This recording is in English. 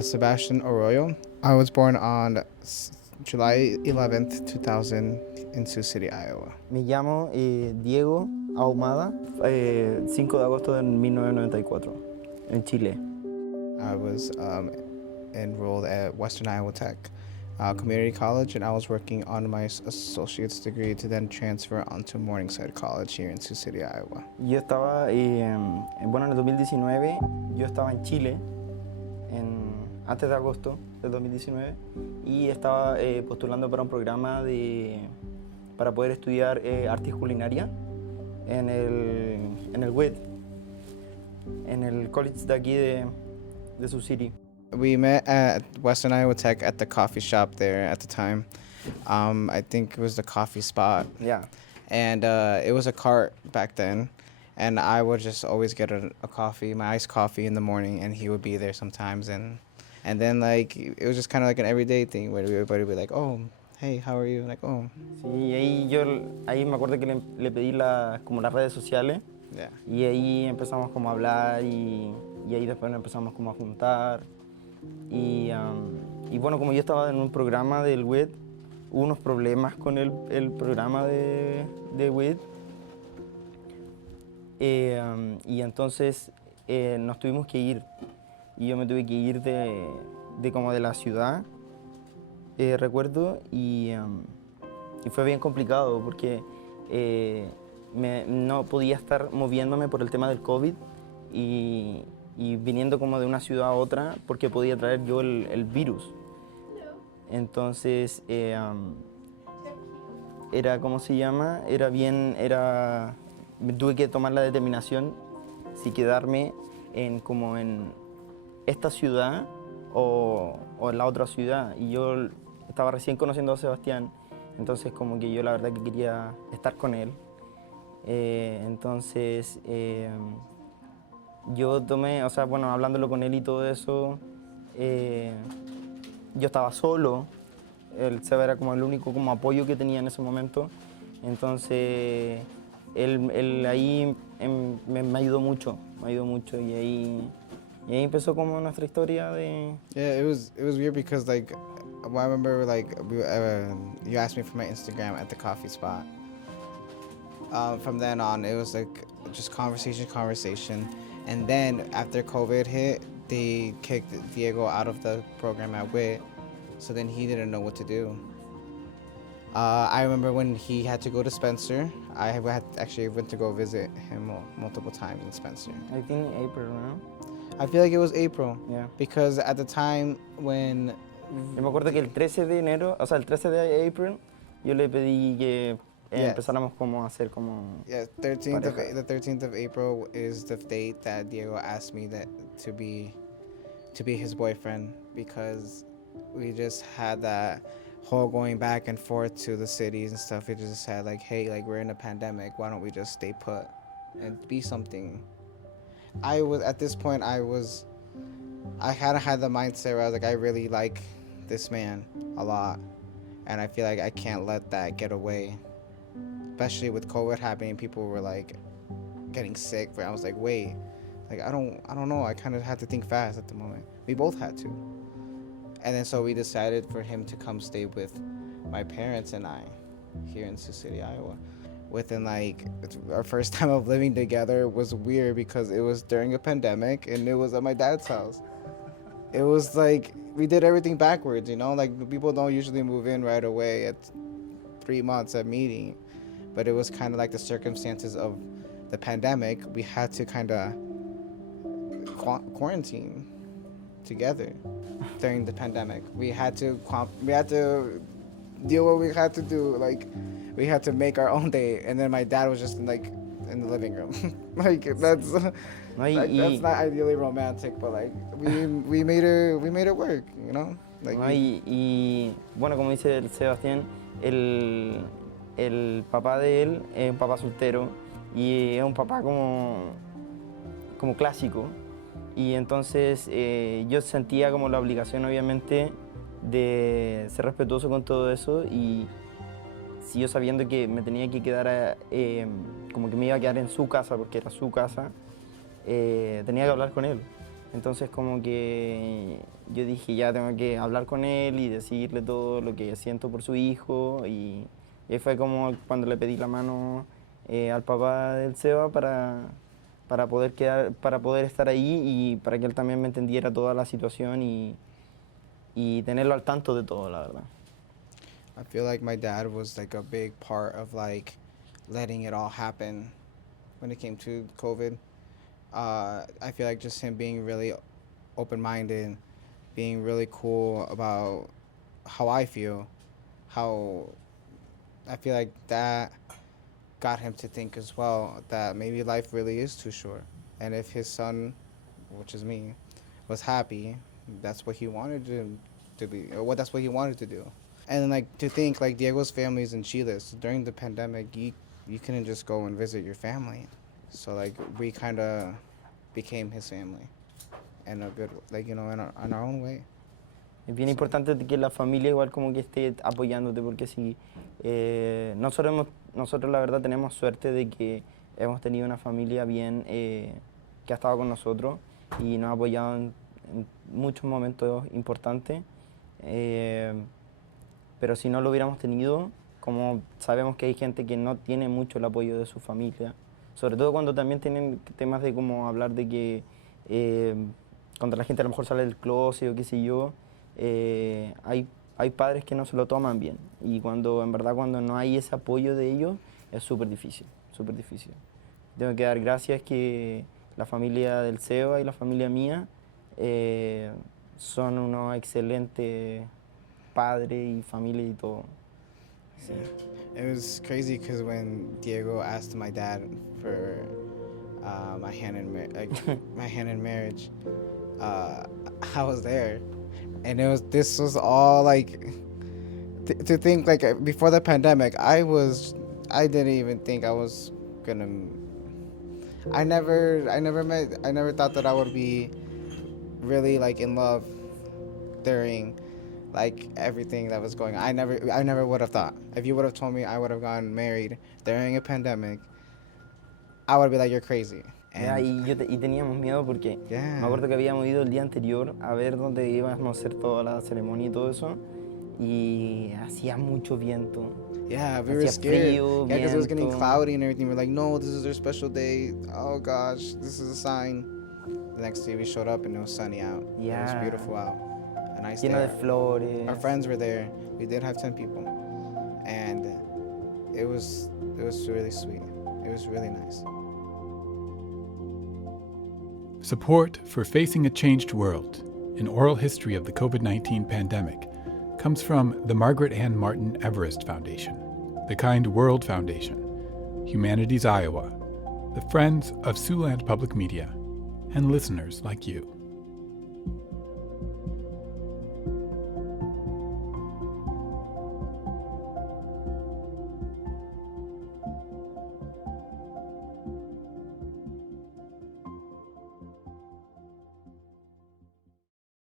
Sebastian Arroyo. I was born on July 11th, 2000 in Sioux City, Iowa. Me llamo Diego Ahumada, 5 de agosto de 1994, en Chile. I was enrolled at Western Iowa Tech Community College, and I was working on my associate's degree to then transfer onto Morningside College here in Sioux City, Iowa. Yo estaba, bueno, en el 2019, yo estaba en Chile, antes de agosto del 2019, y estaba postulando para un programa para poder estudiar artes culinarias en el WIT, en el college de aquí de Sioux City. We met at Western Iowa Tech at the coffee shop there at the time. I think it was the Coffee Spot. Yeah. And it was a cart back then. And I would just always get a coffee, my iced coffee in the morning, and he would be there sometimes. And then, like, it was just kind of like an everyday thing where everybody would be like, oh, hey, how are you? Like, oh. Sí, ahí me acuerdo que le pedí como las redes sociales. Yeah. Y ahí empezamos como a hablar y ahí después nos empezamos como a juntar. Y bueno, como yo estaba en un programa del WIT, hubo unos problemas con el programa de WIT. Y entonces nos tuvimos que ir. Y yo me tuve que ir como de la ciudad, recuerdo, y fue bien complicado porque no podía estar moviéndome por el tema del COVID y viniendo como de una ciudad a otra porque podía traer yo el virus. Entonces, era, ¿cómo se llama? Me tuve que tomar la determinación si quedarme como en esta ciudad o en la otra ciudad. Y yo estaba recién conociendo a Sebastián, entonces como que yo la verdad que quería estar con él. Entonces, yo tomé, o sea, bueno, hablándolo con él y todo eso, yo estaba solo, el Seba era como el único como apoyo que tenía en ese momento, entonces él ahí me ayudó mucho y ahí empezó como nuestra historia de... Yeah, it was weird because, like, I remember, like, you asked me for my Instagram at the coffee spot. From then on, it was like just conversation. And then after COVID hit, they kicked Diego out of the program at WIT, so then he didn't know what to do. I remember when he had to go to Spencer, I actually went to go visit him multiple times in Spencer. I think April, ¿no? I feel like it was April. Yeah. Because at the time when... Yo me acuerdo que el 13 de enero, o sea, el 13 de April, yo le pedí que empezáramos como a hacer como... Yeah, the 13th of April is the date that Diego asked me to be his boyfriend, because we just had that whole going back and forth to the cities and stuff. We just had like, hey, like, we're in a pandemic, why don't we just stay put and be something? At this point, I kind of had the mindset where I was like, I really like this man a lot, and I feel like I can't let that get away. Especially with COVID happening, people were like getting sick. Where I was like, wait, like I don't know. I kind of had to think fast at the moment. We both had to, and then so we decided for him to come stay with my parents and I here in Sioux City, Iowa. Within like our first time of living together was weird because it was during a pandemic and it was at my dad's house. It was like we did everything backwards, you know, like people don't usually move in right away at 3 months of meeting, but it was kind of like the circumstances of the pandemic. We had to kind of quarantine together during the pandemic. We had to deal with what we had to do, like. We had to make our own day, and then my dad was just like in the living room. Like that's that's not ideally romantic, but like we made it work, you know. Like y bueno, como dice el Sebastián, el papá de él es un papá soltero y es un papá como clásico, y entonces yo sentía como la obligación, obviamente, de ser respetuoso con todo eso, y si yo sabiendo que me tenía que quedar, como que me iba a quedar en su casa porque era su casa, tenía que hablar con él. Entonces como que yo dije, ya tengo que hablar con él y decirle todo lo que siento por su hijo. Y fue como cuando le pedí la mano al papá del Seba para poder estar ahí y para que él también me entendiera toda la situación y tenerlo al tanto de todo, la verdad. I feel like my dad was like a big part of like letting it all happen when it came to COVID. I feel like just him being really open-minded, being really cool about how I feel, how I feel like that got him to think as well that maybe life really is too short. And if his son, which is me, was happy, that's what he wanted to be, or what that's what he wanted to do. And then, like, to think like Diego's family is in Chile, so during the pandemic, you couldn't just go and visit your family. So like we kind of became his family, in a good, like, you know, in our own way. Es bien importante que la familia igual como que esté apoyándote, porque si nosotros la verdad tenemos suerte de que hemos tenido una familia bien que ha estado con nosotros y nos ha apoyado en muchos momentos importantes, pero si no lo hubiéramos tenido, como sabemos que hay gente que no tiene mucho el apoyo de su familia, sobre todo cuando también tienen temas de como hablar de que cuando la gente a lo mejor sale del closet o qué sé yo, hay padres que no se lo toman bien y en verdad cuando no hay ese apoyo de ellos es súper difícil, súper difícil. Tengo que dar gracias que la familia del Seba y la familia mía son unos excelentes padres y familia y todo. Sí. It was crazy because when Diego asked my dad for my hand in marriage, I was there. And this was all like to think like before the pandemic, I didn't even think I was gonna. I never thought that I would be really like in love during like everything that was going on. I never would have thought. If you would have told me I would have gotten married during a pandemic, I would be like, you're crazy. Y teníamos miedo porque me acuerdo que habíamos ido el día anterior a ver dónde íbamos a hacer toda la ceremonia y todo eso, y hacía mucho viento. Yeah, we were scared. Yeah, because it was getting cloudy and everything. We're like, no, this is their special day. Oh gosh, this is a sign. The next day we showed up and it was sunny out. Yeah. It was beautiful out. A nice Lleno day. de flores. Our friends were there. We did have 10 people, and it was really sweet. It was really nice. Support for Facing a Changed World, an oral history of the COVID-19 pandemic, comes from the Margaret Ann Martin Everest Foundation, the Kind World Foundation, Humanities Iowa, the Friends of Siouxland Public Media, and listeners like you.